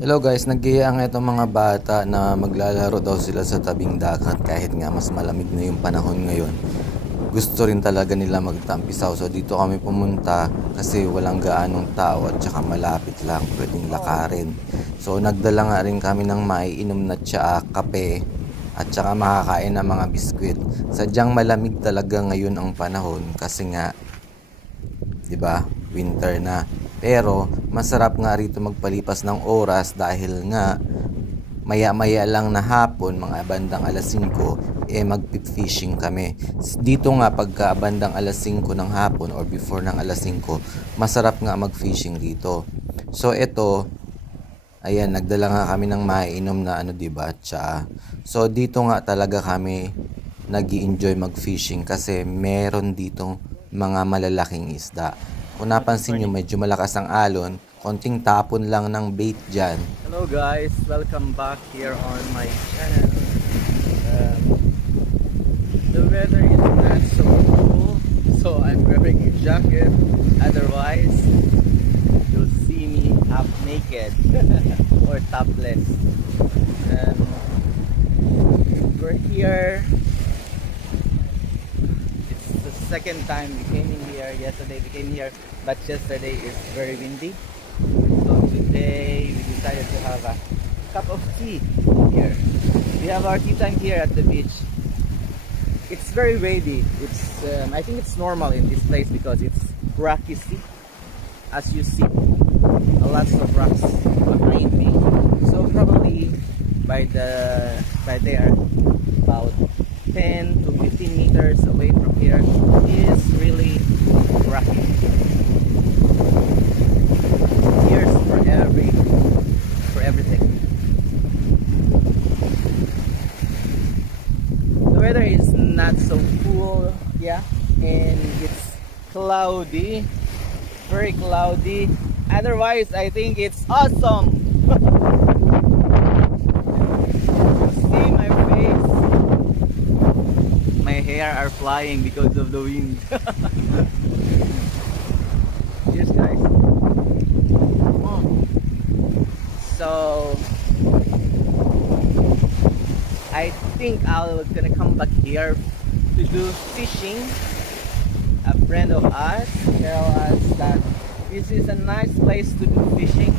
Hello guys, nag-iaya nga itong mga bata na maglalaro daw sila sa tabing dagat kahit nga mas malamig na yung panahon ngayon. Gusto rin talaga nila magtampisaw, so dito kami pumunta kasi walang gaanong tao at saka malapit lang, pwedeng lakarin. So nagdala nga rin kami ng maiinom na tsaa, kape at saka makakain ng mga biskwit. Sadyang malamig talaga ngayon ang panahon kasi nga 'di ba? Winter na. Pero masarap nga rito magpalipas ng oras dahil nga maya-maya lang na hapon, mga bandang alas 5, mag-fishing kami. Dito nga pagka bandang alas 5 ng hapon or before ng alas 5, masarap nga mag-fishing dito. So ito, ayan, nagdala nga kami ng maiinom na diba, tsaa. So dito nga talaga kami nag-i-enjoy mag-fishing kasi meron ditong mga malalaking isda. Kung napansin nyo, medyo malakas ang alon, konting tapon lang ng bait dyan. Hello guys, welcome back here on my channel. The weather is not so cool, so I'm wearing a jacket. Otherwise, you'll see me half naked or topless. We're here. The second time we came in here. Yesterday we came here, but yesterday is very windy. So today we decided to have a cup of tea here. We have our tea time here at the beach. It's very wavy. It's I think it's normal in this place because it's rocky sea. As you see, lots of rocks behind me. So probably by there about 10 to 15 meters away from here is really rocky. Here's for everything. The weather is not so cool, yeah, and it's cloudy, very cloudy. Otherwise, I think it's awesome. Hair are flying because of the wind. Cheers guys. So I think I'm gonna come back here to do fishing. A friend of us tell us that this is a nice place to do fishing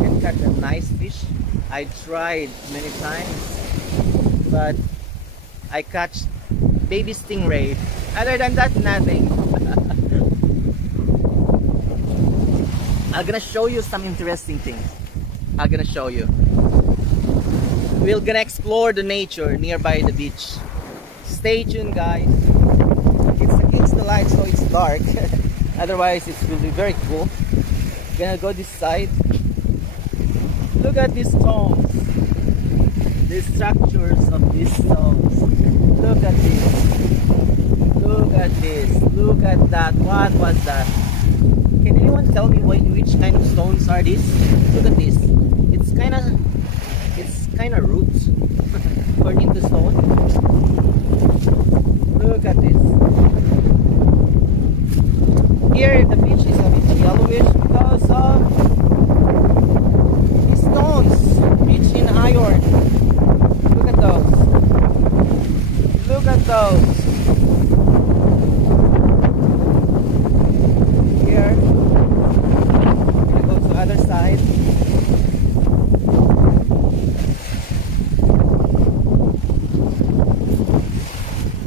and catch a nice fish. I tried many times, but I catch baby stingray. Other than that, nothing. I'm gonna show you some interesting things. I'm gonna show you. We're gonna explore the nature nearby the beach. Stay tuned, guys. It's against the light, so it's dark. Otherwise, it will be very cool. Gonna go this side. Look at these stones. The structures of these stones. Look at this. Look at this. Look at that. What was that? Can anyone tell me which kind of stones are these? Look at this. It's kind of roots according to stone. Look at this. Here the beach is a bit yellowish because of these stones rich in iron. Look at those. Look at those. Here. I'm gonna go to the other side.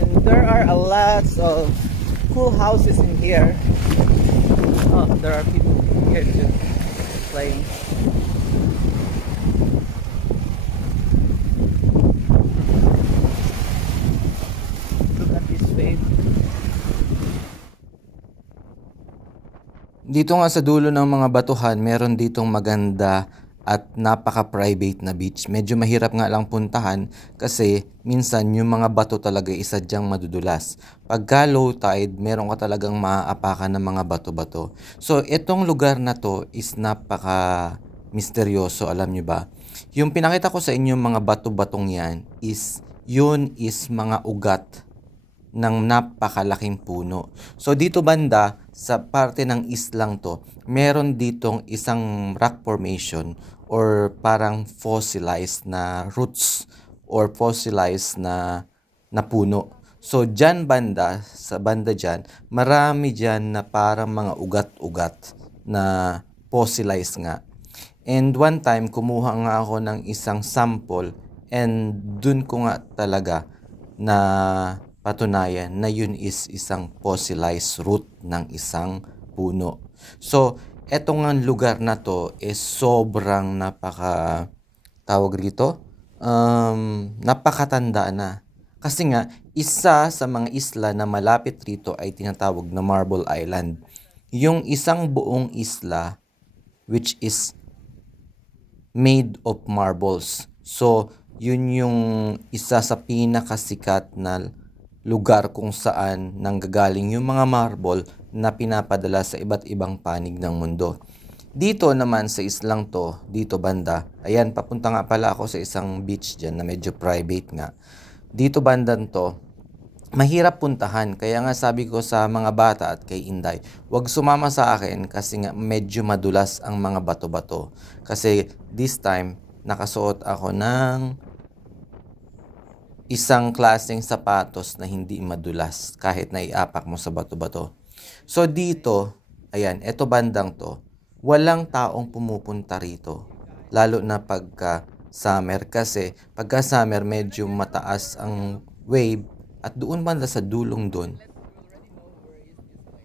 And there are a lot of cool houses in here. Oh, there are people here too playing. Dito nga sa dulo ng mga batuhan, meron ditong maganda at napaka-private na beach. Medyo mahirap nga lang puntahan kasi minsan yung mga bato talaga isadyang madudulas. Pagka low tide, meron ka talagang maaapakan ng mga bato-bato. So itong lugar na to is napaka-misteryoso, alam nyo ba? Yung pinakita ko sa inyo mga bato-batong yan yun is mga ugat ng napakalaking puno. So dito banda, sa parte ng islang to, meron ditong isang rock formation or parang fossilized na roots or fossilized na puno. So, dyan banda, sa banda dyan, marami dyan na parang mga ugat-ugat na fossilized nga. And one time, kumuha nga ako ng isang sample and dun ko nga talaga na patunayan na yun is isang fossilized root ng isang puno. So, etong nga lugar na to is sobrang tawag rito, napakatanda na. Kasi nga, isa sa mga isla na malapit rito ay tinatawag na Marble Island. Yung isang buong isla which is made of marbles. So, yun yung isa sa pinakasikat na lugar kung saan nanggagaling yung mga marble na pinapadala sa iba't ibang panig ng mundo. Dito naman sa islang to, dito banda, ayan, papunta nga pala ako sa isang beach dyan na medyo private nga. Dito bandan to, mahirap puntahan. Kaya nga sabi ko sa mga bata at kay Inday, wag sumama sa akin kasi nga medyo madulas ang mga bato-bato. Kasi this time, nakasuot ako ng isang klaseng sapatos na hindi madulas kahit na iapak mo sa bato-bato. So dito, ayan, eto bandang to, walang taong pumupunta rito. Lalo na pagka summer kasi pagka summer medyo mataas ang wave at doon banda sa dulong doon.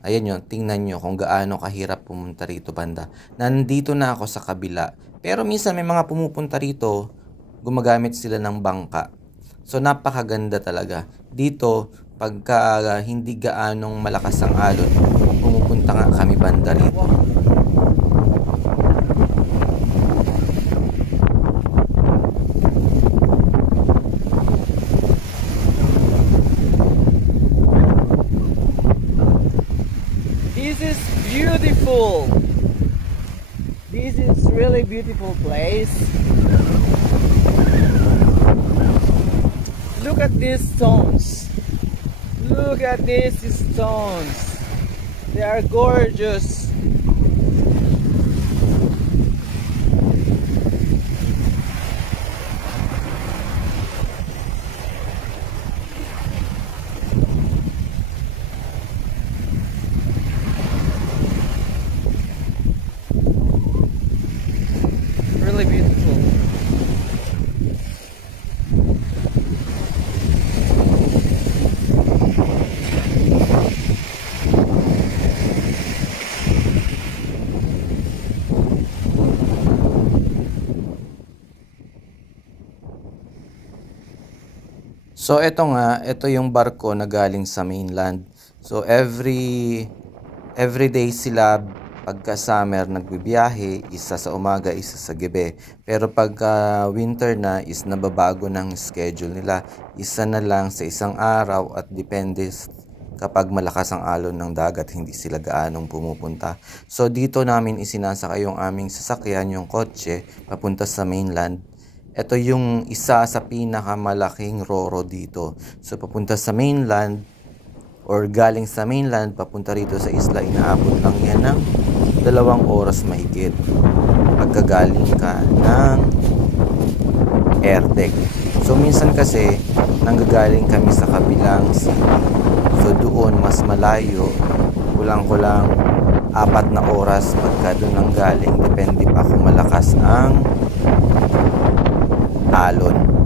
Ayan yun, tingnan nyo kung gaano kahirap pumunta rito banda. Nandito na ako sa kabila. Pero minsan may mga pumupunta rito, gumagamit sila ng bangka. So napakaganda talaga. Dito, pagka hindi gaanong malakas ang alon, pumupunta nga kami banda rito. This is beautiful. This is really beautiful place. Look at these stones. Look at these stones. They are gorgeous. Really beautiful. So ito nga, ito yung barko na galing sa mainland. So every day sila pagka summer nagbibiyahe, isa sa umaga, isa sa gabi. Pero pagka winter na is nababago ng schedule nila. Isa na lang sa isang araw at depende kapag malakas ang alon ng dagat, hindi sila gaanong pumupunta. So dito namin isinasakay yung aming sasakyan, yung kotse, papunta sa mainland. Ito yung isa sa pinakamalaking roro dito. So papunta sa mainland or galing sa mainland papunta rito sa isla, inaabot lang yan ng 2 oras mahigit pagkagaling ka ng air deck. So minsan kasi nanggagaling kami sa kabilang city. So doon mas malayo, kulang-kulang 4 na oras pagka doon ang galing, depende pa kung malakas ang alon.